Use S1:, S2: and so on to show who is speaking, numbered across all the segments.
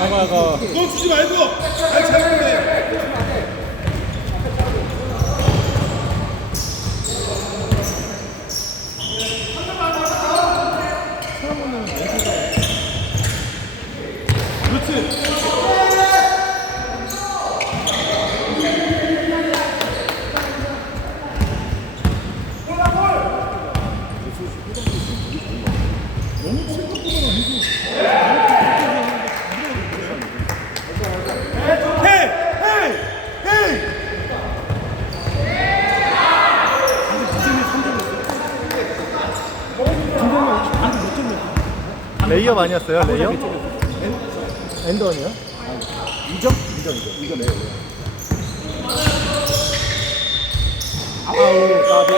S1: 사과가
S2: 너 주지 말고. 잘 잡는데. 그렇지. 헤이! 헤이! 헤이!
S1: 레이업 아니었어요? 레이업? 엔더니요?
S3: 2점? 2점, 2점. 2점 내요.
S1: 아우 까비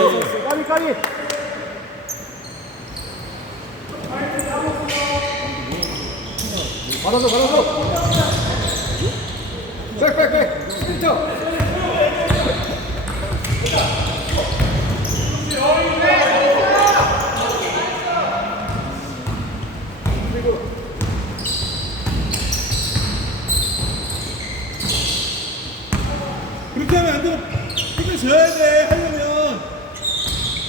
S3: 까비, 까비. 받아서, 받아서. 백, 백, 백. 1점.
S2: 그렇게 하면 안 돼. 끝내줘야 돼. 하려면.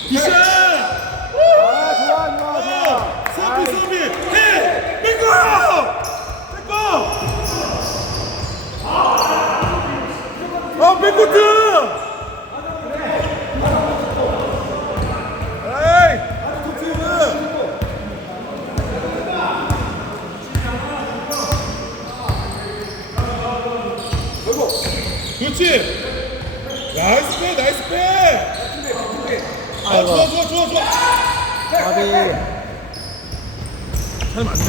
S2: 굿샷!
S3: 아, 좋아, 좋아, 좋아.
S2: 어! 서비, 서비! 헤이! 뺏고! 뺏고! 아, 백코트! 에이! 코트! 그렇지! 나이스 패, 나이스 패! 아, 좋아, 좋아, 좋아, 좋아!
S1: 까비
S2: 잘 맞네.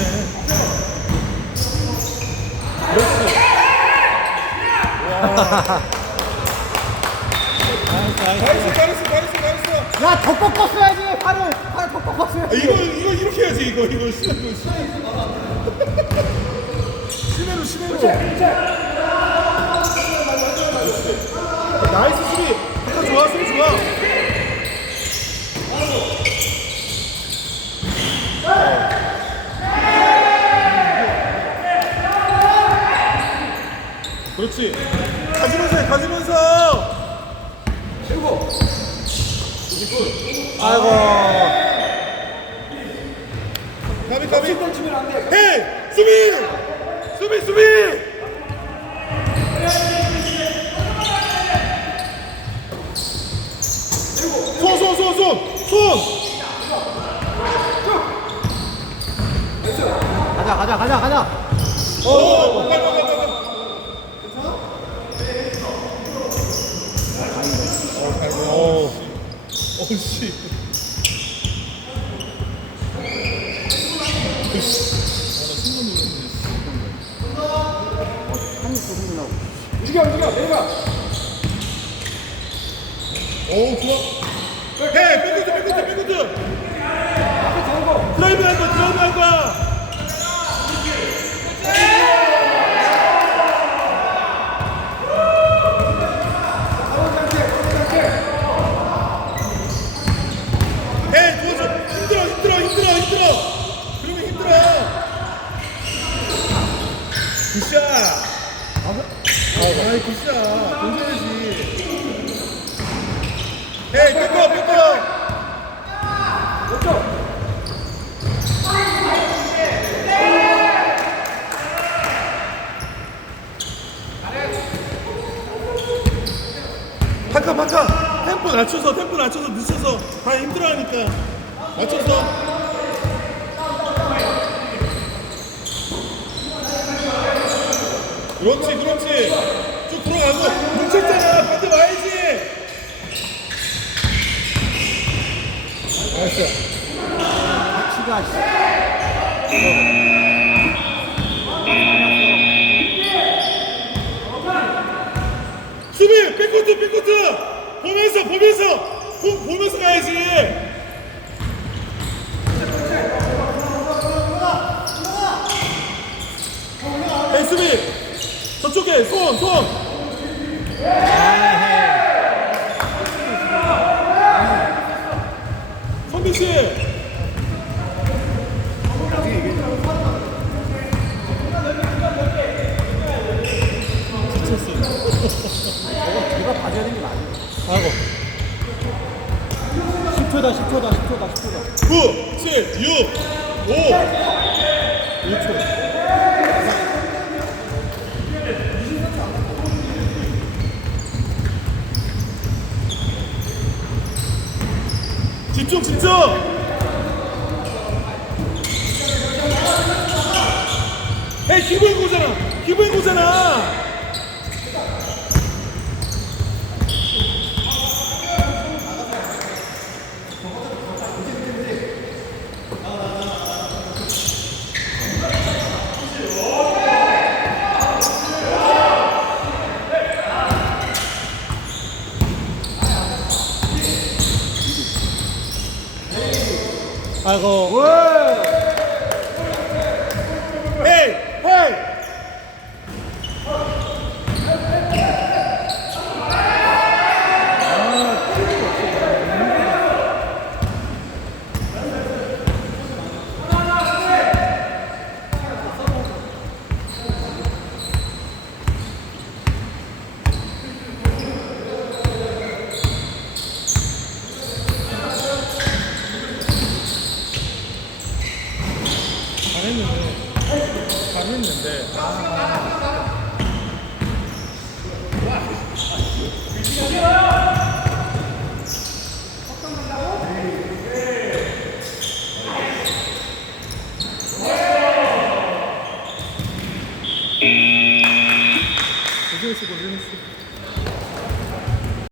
S2: 잘했어, 잘했어, 잘했어, 잘했어.
S3: 야, 더 꺾었어야지. 팔을, 팔더 꺾었어야지.
S2: 아, 이거, 이거 이렇게 해야지, 이거, 이거, 시내로, 시내로. 시내로, 시내로. 나이스 수비. 아까 좋아, 수비 좋아. 그렇지. 가지면서 해, 가지면서.
S1: 아이고
S2: 가비 가비 헤이 수비 수비 수비 손 손 손 손 손
S3: 가자, 가자, 가자, 가자.
S2: 오, 빨리 빨리 빨리
S1: 오
S2: 어씨
S3: 움직여, 움직여, 내려가.
S2: 오 좋아. 헤이 백구트 백구트 백구트 드라이브 한 거 드라이브 한거 헤이 도와줘 힘들어 힘들어 힘들어 힘들어. 그러면 힘들어. 굿샷. 아이 굿샷 던져야지 헤이 뺏고 뺏고 파카 파카 템포 낮춰서 템포 낮춰서 늦춰서 다 힘들어하니까. 맞춰서. 그렇지 그렇지 쭉 들어가고 뭉쳤잖아 반대 와야지
S3: 치가, 씨.
S2: 수비 백코트 백코트 보면서 보면서! 공 보면서 가야지! 에이 수비! 저쪽에 손 손 시
S3: 10초다 10초다 10초다 10초다.
S2: 9 7 6 5
S3: 1초.
S2: 집중, 집중. 에이, 기부인 거잖아. 기부인 거잖아.
S1: 아이고.
S2: 헤이, 헤이.
S1: 잘 했는데. 잘했는데. 아. 고생했어, 고생했어.